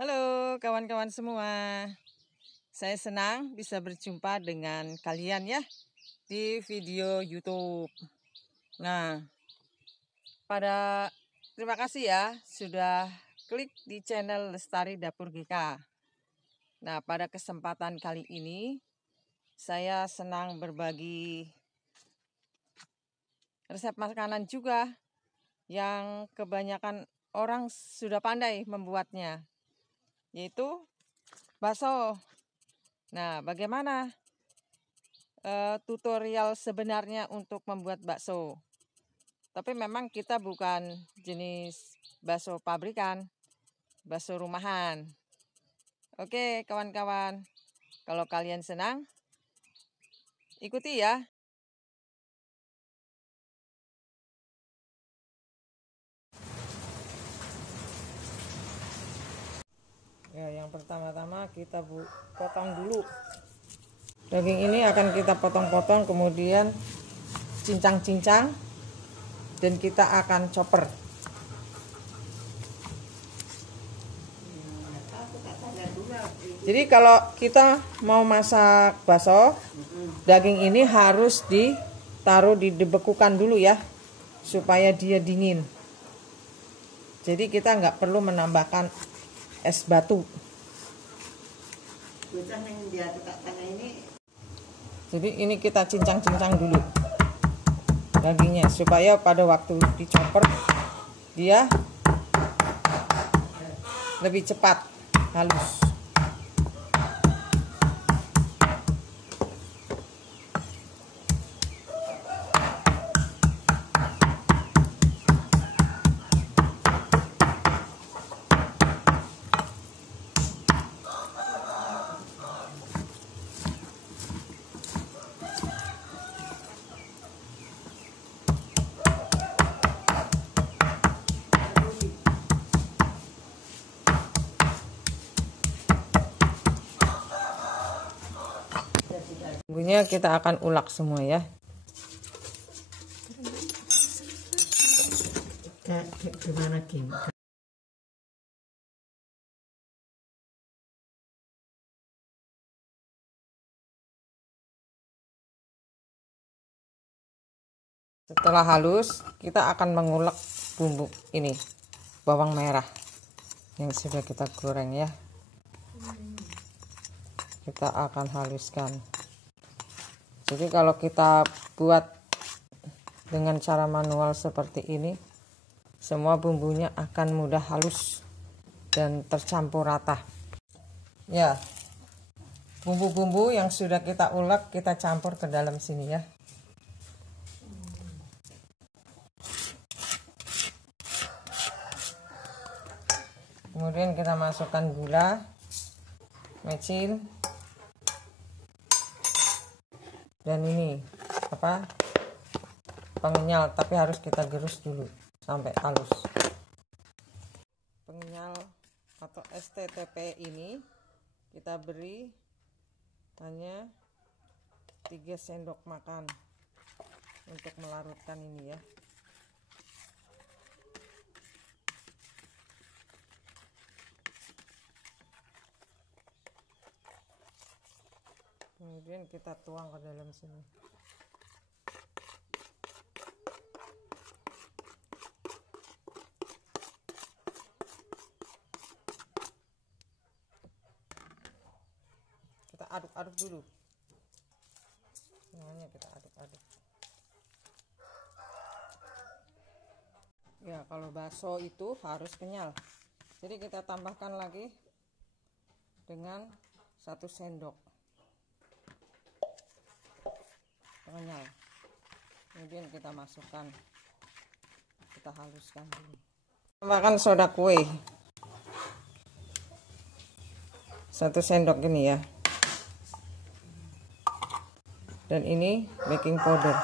Halo kawan-kawan semua, saya senang bisa berjumpa dengan kalian ya di video YouTube. Nah, terima kasih ya sudah klik di channel Lestari Dapur GK. Nah, pada kesempatan kali ini saya senang berbagi resep makanan juga yang kebanyakan orang sudah pandai membuatnya, yaitu bakso. Nah, bagaimana tutorial sebenarnya untuk membuat bakso? Tapi memang kita bukan jenis bakso pabrikan, bakso rumahan. Oke, kawan-kawan, kalau kalian senang, ikuti ya. Ya, yang pertama-tama kita potong dulu. Daging ini akan kita potong-potong, kemudian cincang-cincang, dan kita akan chopper. Jadi kalau kita mau masak bakso, daging ini harus ditaruh dibekukan dulu ya, supaya dia dingin. Jadi kita nggak perlu menambahkan es batu. Jadi ini kita cincang-cincang dulu dagingnya, supaya pada waktu dicoper dia lebih cepat halus. Bumbunya kita akan ulek semua ya. Gimana Kim? Setelah halus, kita akan mengulek bumbu ini, bawang merah yang sudah kita goreng ya. Kita akan haluskan. Jadi kalau kita buat dengan cara manual seperti ini, semua bumbunya akan mudah halus dan tercampur rata. Ya, bumbu-bumbu yang sudah kita ulek kita campur ke dalam sini ya. Kemudian kita masukkan gula, mecin, dan ini pengenyal, tapi harus kita gerus dulu sampai halus. Pengenyal atau STTP ini kita beri hanya 3 sendok makan untuk melarutkan ini ya. Kemudian kita tuang ke dalam sini. Kita aduk-aduk dulu. Semuanya kita aduk-aduk. Ya, kalau bakso itu harus kenyal. Jadi kita tambahkan lagi dengan 1 sendok. Kenyal. Kemudian kita masukkan, kita haluskan dulu. Tambahkan soda kue 1 sendok ini ya, dan ini baking powder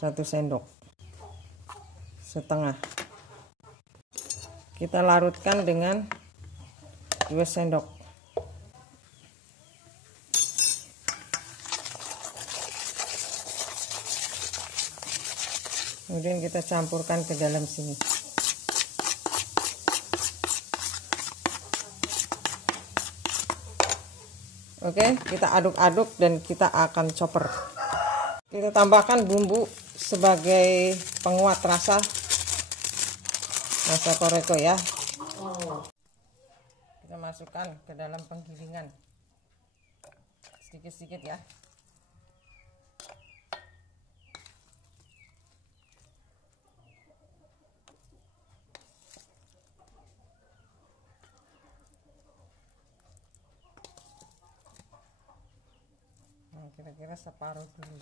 1 sendok setengah. Kita larutkan dengan 2 sendok. Kemudian kita campurkan ke dalam sini. Oke, kita aduk-aduk dan kita akan chopper. Kita tambahkan bumbu sebagai penguat rasa koreko ya. Kita masukkan ke dalam penggilingan sedikit-sedikit ya. Nah, kira-kira separuh dulu.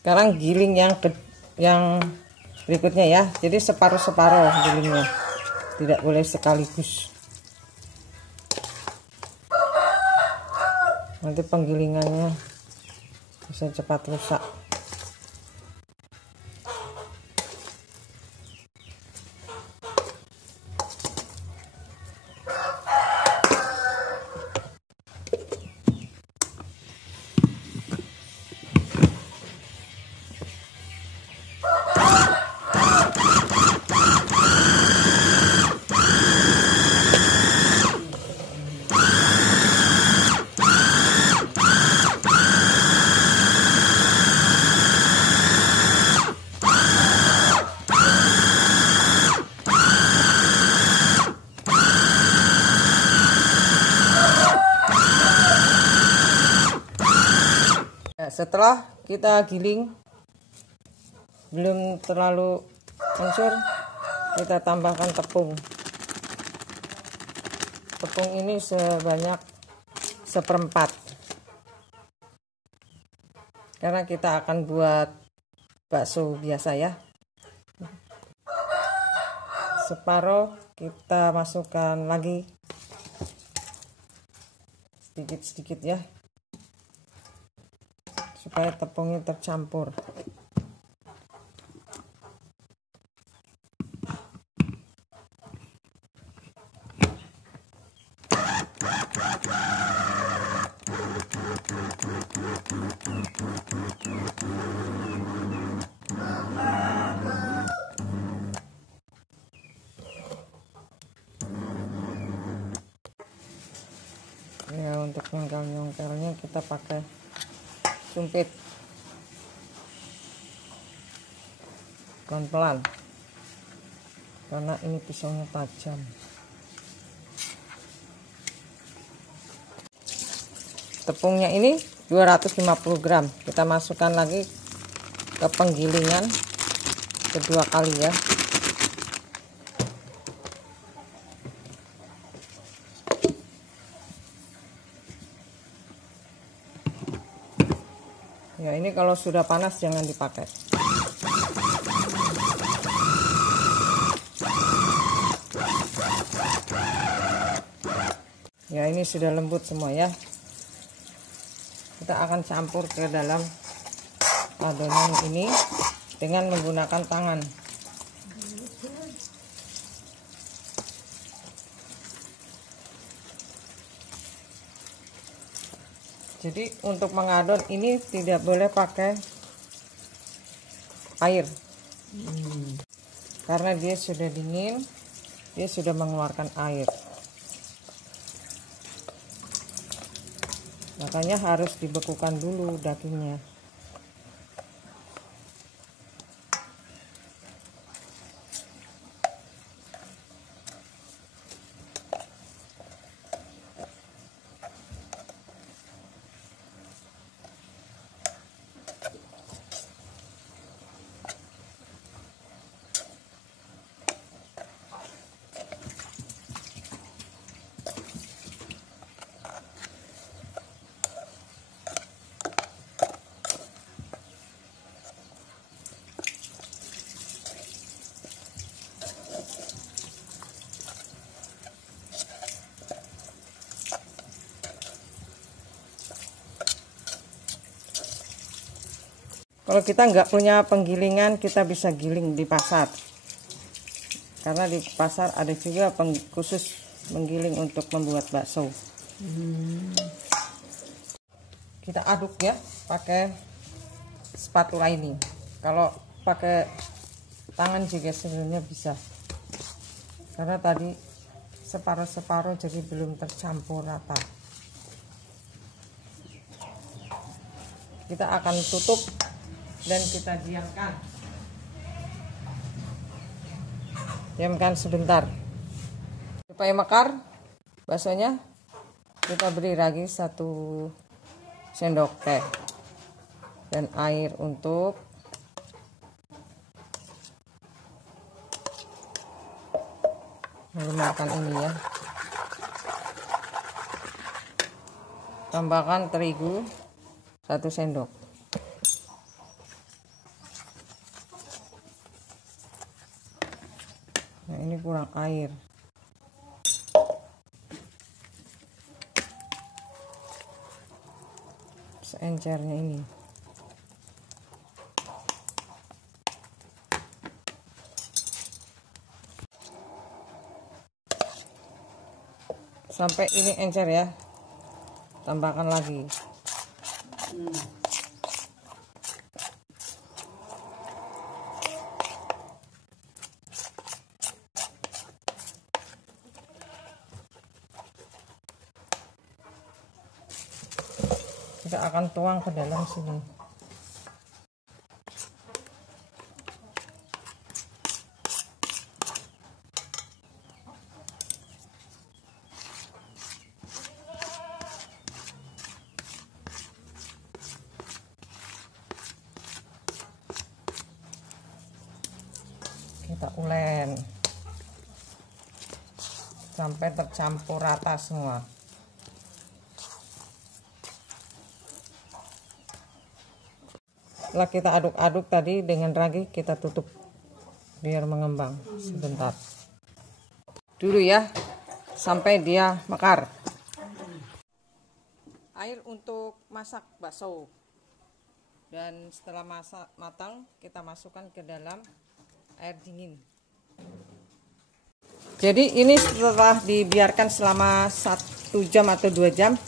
Sekarang giling yang berikutnya ya. Jadi separuh-separuh gilingnya. Tidak boleh sekaligus. Nanti penggilingannya bisa cepat rusak. Setelah kita giling belum terlalu hancur, kita tambahkan tepung. Tepung ini sebanyak 1/4 karena kita akan buat bakso biasa ya. Separuh kita masukkan lagi sedikit-sedikit ya, supaya tepungnya tercampur. Ya, untuk nyongkel-nyongkelnya kita pakai sumpit pelan-pelan karena ini pisaunya tajam. Tepungnya ini 250 gram. Kita masukkan lagi ke penggilingan kedua kali ya. Ya, ini kalau sudah panas jangan dipakai. Ya, ini sudah lembut semua ya. Kita akan campur ke dalam adonan ini dengan menggunakan tangan. Jadi untuk mengadon ini tidak boleh pakai air, karena dia sudah dingin, dia sudah mengeluarkan air. Makanya harus dibekukan dulu dagingnya. Kalau kita nggak punya penggilingan, kita bisa giling di pasar. Karena di pasar ada juga khusus menggiling untuk membuat bakso. Kita aduk ya pakai spatula ini. Kalau pakai tangan juga sebenarnya bisa. Karena tadi separuh-separuh jadi belum tercampur rata. Kita akan tutup dan kita diamkan sebentar supaya mekar baksonya. Kita beri lagi 1 sendok teh dan air untuk menggunakan ini ya. Tambahkan terigu 1 sendok. Nah, ini kurang air. Seencernya ini. Sampai ini encer ya. Tambahkan lagi. Kita akan tuang ke dalam sini. Kita ulen sampai tercampur rata semua. Setelah kita aduk-aduk tadi dengan ragi, kita tutup biar mengembang sebentar dulu ya, sampai dia mekar. Air untuk masak bakso, dan setelah masak matang kita masukkan ke dalam air dingin. Jadi ini setelah dibiarkan selama 1 jam atau 2 jam,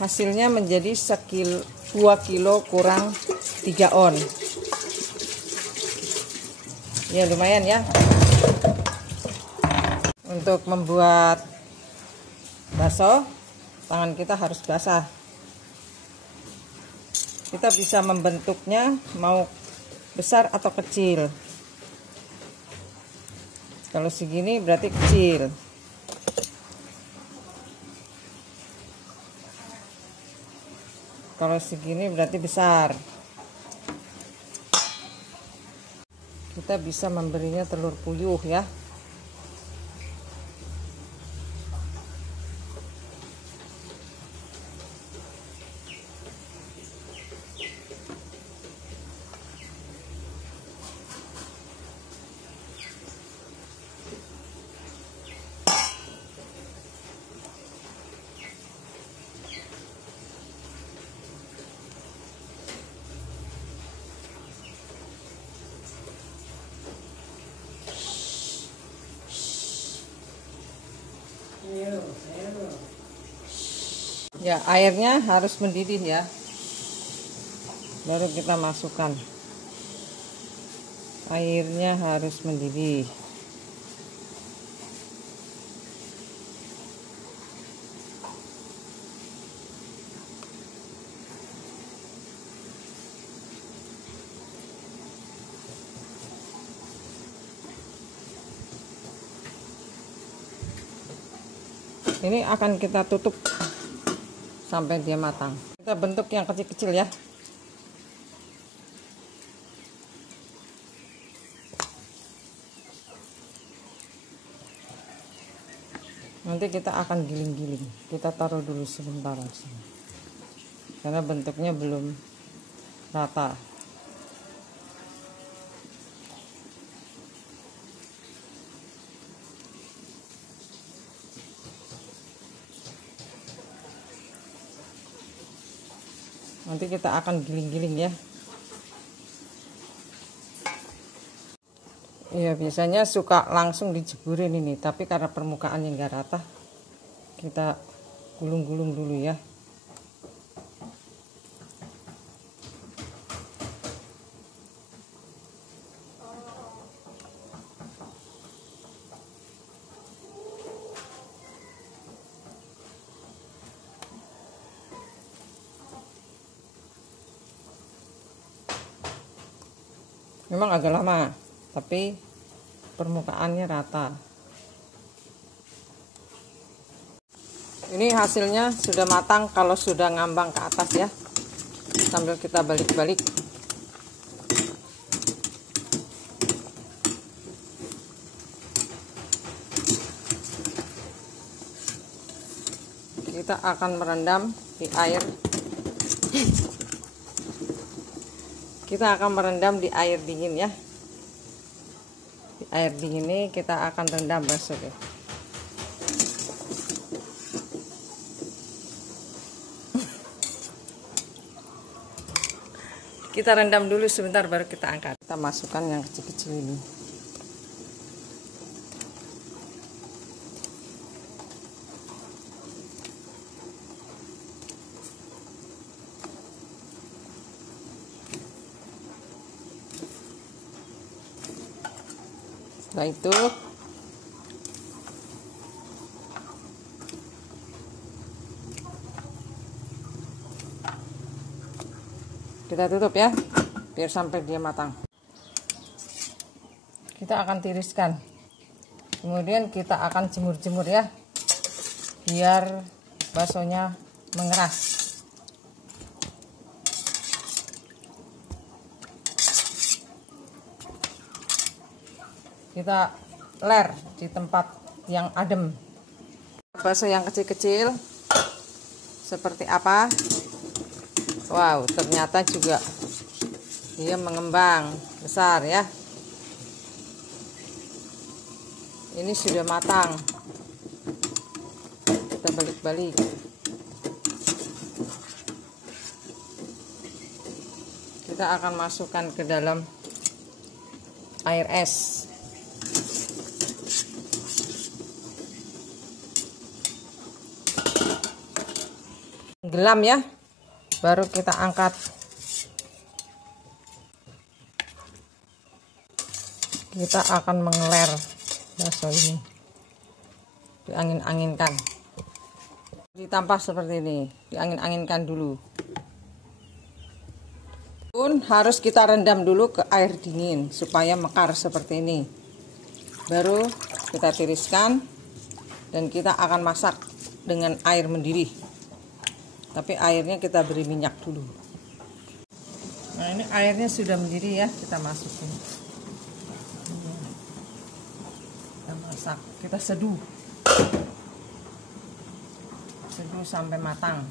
hasilnya menjadi 2 kilo kurang 3 on. Ya lumayan ya. Untuk membuat bakso, tangan kita harus basah. Kita bisa membentuknya mau besar atau kecil. Kalau segini berarti kecil. Kalau segini berarti besar. Kita bisa memberinya telur puyuh ya. Ya, airnya harus mendidih ya. Baru kita masukkan. Airnya harus mendidih. Ini akan kita tutup sampai dia matang. Kita bentuk yang kecil-kecil ya. Nanti kita akan giling-giling. Kita taruh dulu sebentar aja. Karena bentuknya belum rata. Nanti kita akan giling-giling ya. Iya, biasanya suka langsung dijeburin ini, tapi karena permukaannya nggak rata, kita gulung-gulung dulu ya. Memang agak lama, tapi permukaannya rata. Ini hasilnya sudah matang kalau sudah ngambang ke atas ya. Sambil kita balik-balik. Kita akan merendam di air. Kita akan merendam di air dingin ya. Di air dingin ini kita akan rendam masuk ya. Kita rendam dulu sebentar baru kita angkat. Kita masukkan yang kecil-kecil ini. Setelah itu kita tutup ya, biar sampai dia matang. Kita akan tiriskan, kemudian kita akan jemur-jemur ya, biar baksonya mengeras. Kita ler di tempat yang adem. Bakso yang kecil-kecil seperti apa? Wow, ternyata juga dia mengembang besar ya. Ini sudah matang. Kita balik-balik. Kita akan masukkan ke dalam air es. Gelam ya, baru kita angkat. Kita akan mengeler bakso ini, diangin-anginkan, ditampah seperti ini, diangin-anginkan dulu. Pun harus kita rendam dulu ke air dingin supaya mekar seperti ini. Baru kita tiriskan dan kita akan masak dengan air mendidih. Tapi airnya kita beri minyak dulu. Nah, ini airnya sudah mendidih ya, kita masukin. Kita masak, kita seduh. Seduh sampai matang.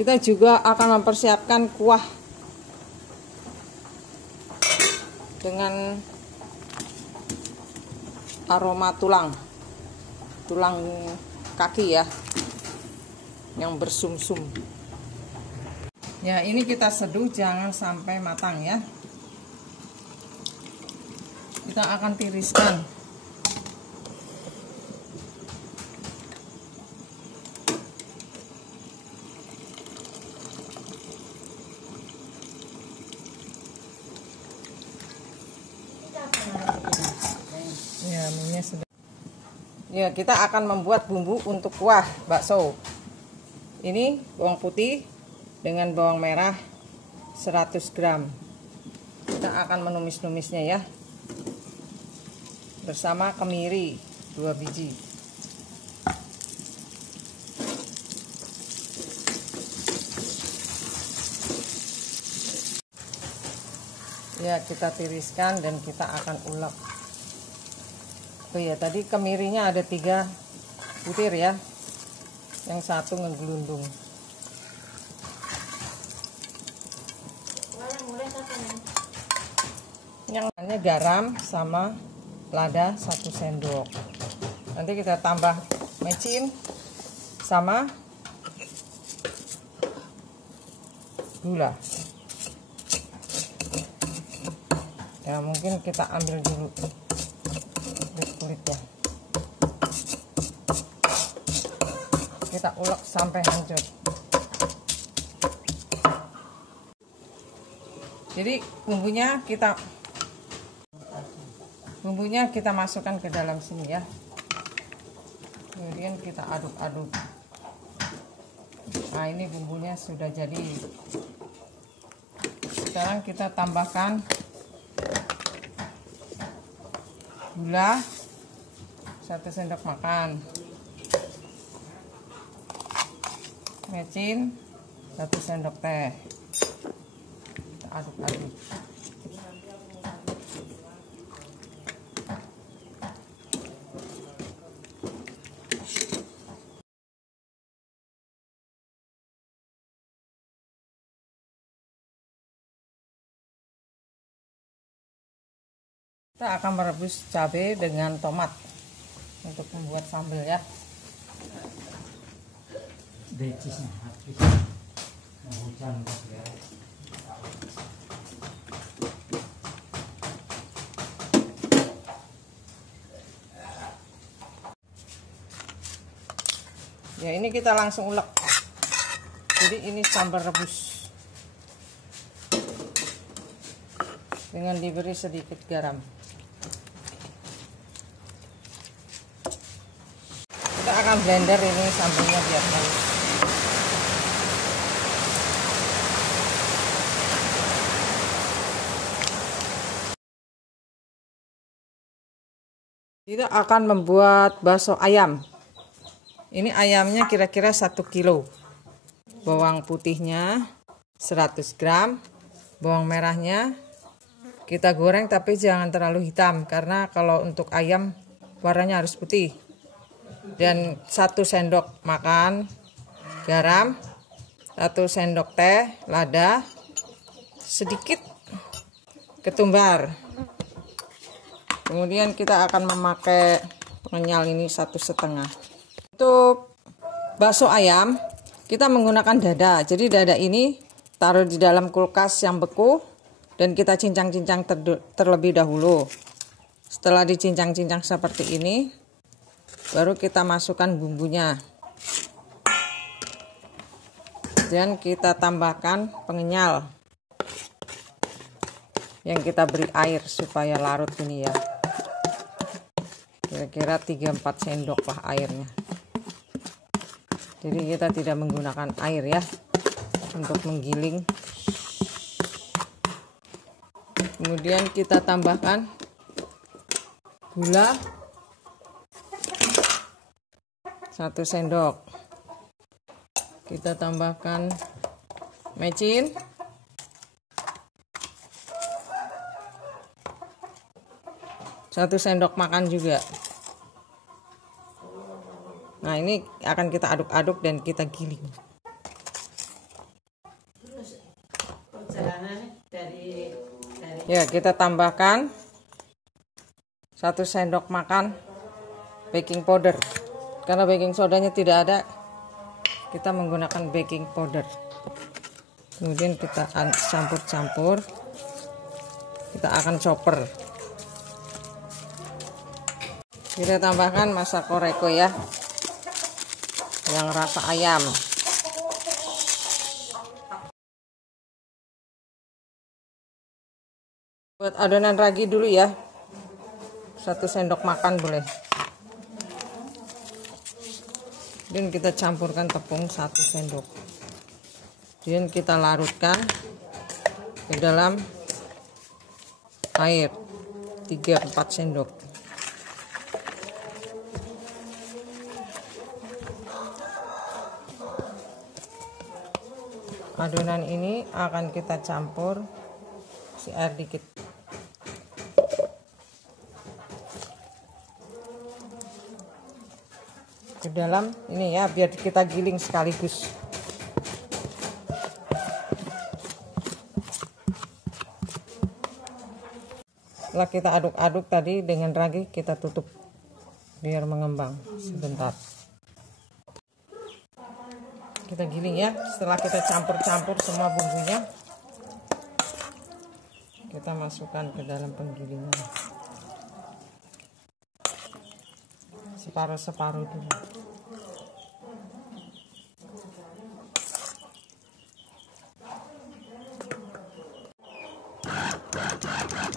Kita juga akan mempersiapkan kuah dengan aroma tulang kaki ya, yang bersumsum ya. Ini kita seduh jangan sampai matang ya. Kita akan tiriskan. Ya, minyak sudah. Ya, kita akan membuat bumbu untuk kuah bakso. Ini bawang putih dengan bawang merah 100 gram. Kita akan menumis-numisnya ya. Bersama kemiri 2 biji. Ya, kita tiriskan dan kita akan ulek. Oh ya, tadi kemirinya ada 3 butir ya, yang satu ngegelundung. Yang lainnya garam sama lada 1 sendok. Nanti kita tambah mecin sama gula. Ya mungkin kita ambil dulu kulitnya. Kita ulek sampai hancur. Jadi bumbunya kita masukkan ke dalam sini ya. Kemudian kita aduk-aduk. Nah, ini bumbunya sudah jadi. Sekarang kita tambahkan gula 1 sendok makan, mecin 1 sendok teh. Kita aduk-aduk. Kita akan merebus cabai dengan tomat untuk membuat sambal ya. Ya, ini kita langsung ulek. Jadi ini sambal rebus dengan diberi sedikit garam. Kita akan blender ini sambalnya biar halus. Kita akan membuat bakso ayam. Ini ayamnya kira-kira 1 kilo. Bawang putihnya 100 gram. Bawang merahnya kita goreng tapi jangan terlalu hitam, karena kalau untuk ayam warnanya harus putih. Dan 1 sendok makan garam, 1 sendok teh lada, sedikit ketumbar. Kemudian kita akan memakai pengenyal ini 1,5. Untuk bakso ayam kita menggunakan dada. Jadi dada ini taruh di dalam kulkas yang beku dan kita cincang-cincang terlebih dahulu. Setelah dicincang-cincang seperti ini, baru kita masukkan bumbunya. Dan kita tambahkan pengenyal yang kita beri air supaya larut ini ya. Kira-kira 3-4 sendok lah airnya. Jadi kita tidak menggunakan air ya untuk menggiling. Kemudian kita tambahkan gula 1 sendok. Kita tambahkan mecin 1 sendok makan juga. Nah, ini akan kita aduk-aduk dan kita giling. Ya, kita tambahkan 1 sendok makan baking powder. Karena baking sodanya tidak ada, kita menggunakan baking powder. Kemudian kita campur-campur. Kita akan chopper. Kita tambahkan masako reko ya, yang rasa ayam. Buat adonan ragi dulu ya, 1 sendok makan boleh. Dan kita campurkan tepung 1 sendok. Dan kita larutkan ke dalam air 3-4 sendok. Adonan ini akan kita campur si air dikit. Ke dalam ini ya, biar kita giling sekaligus. Setelah kita aduk-aduk tadi dengan ragi, kita tutup biar mengembang sebentar. kita giling ya. Setelah kita campur-campur semua bumbunya, kita masukkan ke dalam penggilingan. Separuh-separuh dulu.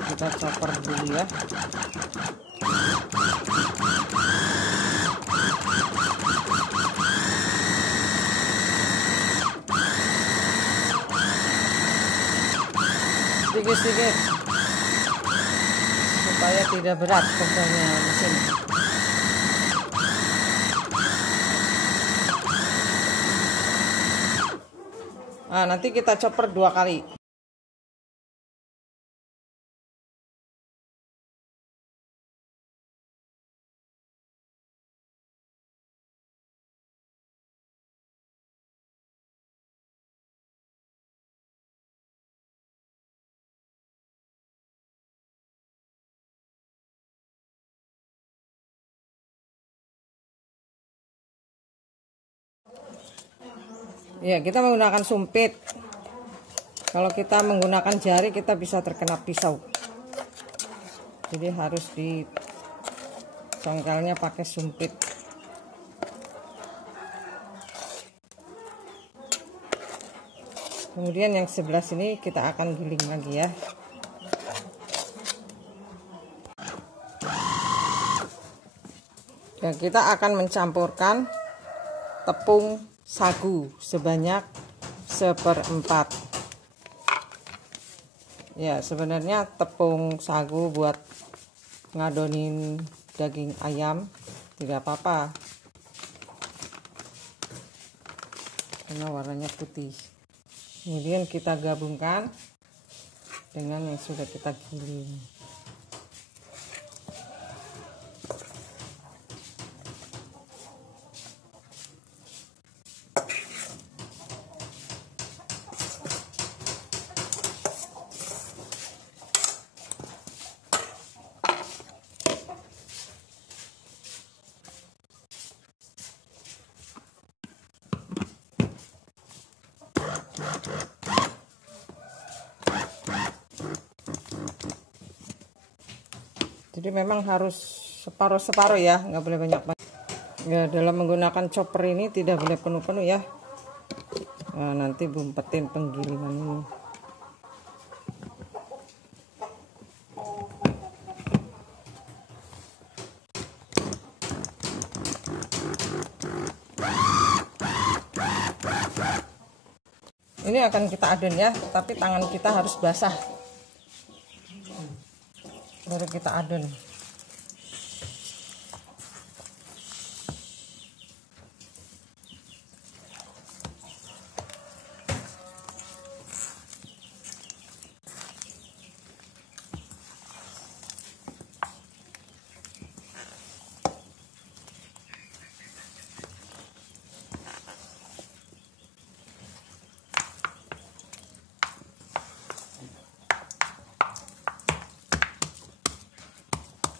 Kita chopper dulu ya. Sedikit-sedikit supaya tidak berat kerjanya mesin. Nah, nanti kita chopper 2 kali. Ya, kita menggunakan sumpit. Kalau kita menggunakan jari, kita bisa terkena pisau. Jadi harus dicongkelnya pakai sumpit. Kemudian yang sebelah sini kita akan giling lagi ya. Dan kita akan mencampurkan tepung sagu sebanyak 1/4. Ya, sebenarnya tepung sagu buat ngadonin daging ayam tidak apa-apa, karena warnanya putih. Kemudian kita gabungkan dengan yang sudah kita giling. Jadi memang harus separuh-separuh ya, nggak boleh banyak-banyak. Ya, dalam menggunakan chopper ini tidak boleh penuh-penuh ya. Nah, nanti bumpetin penggilingan ini. Ini akan kita adon ya, tapi tangan kita harus basah. Baru kita adon.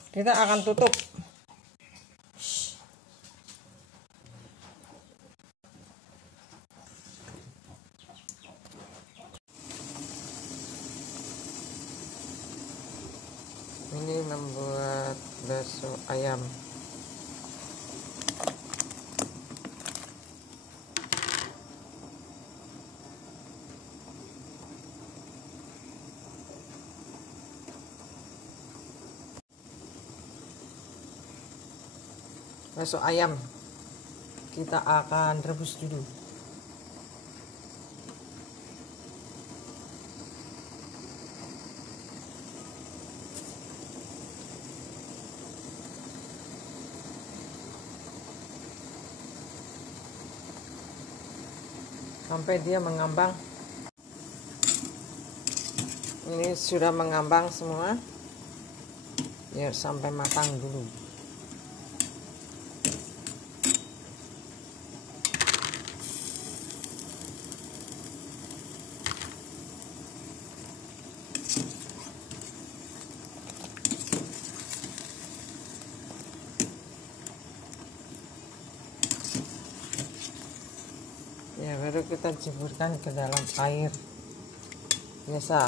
Kita akan tutup. Ini membuat bakso ayam. Bakso ayam kita akan rebus dulu. Sampai dia mengambang. Ini sudah mengambang semua. Ya, sampai matang dulu. Ya, baru kita jeburkan ke dalam air biasa.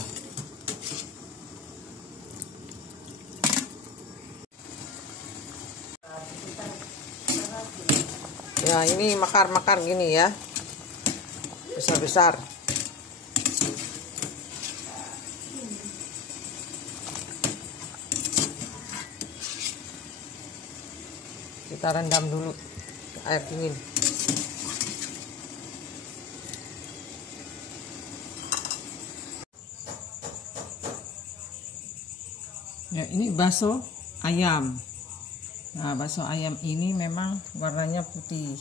Ya, ini mekar-mekar gini ya, besar-besar. Kita rendam dulu ke air dingin. Ya, ini bakso ayam. Nah, bakso ayam ini memang warnanya putih.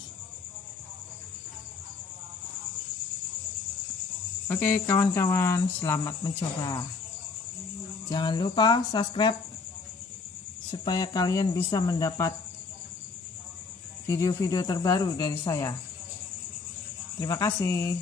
Oke, kawan-kawan, selamat mencoba. Jangan lupa subscribe supaya kalian bisa mendapat video-video terbaru dari saya. Terima kasih.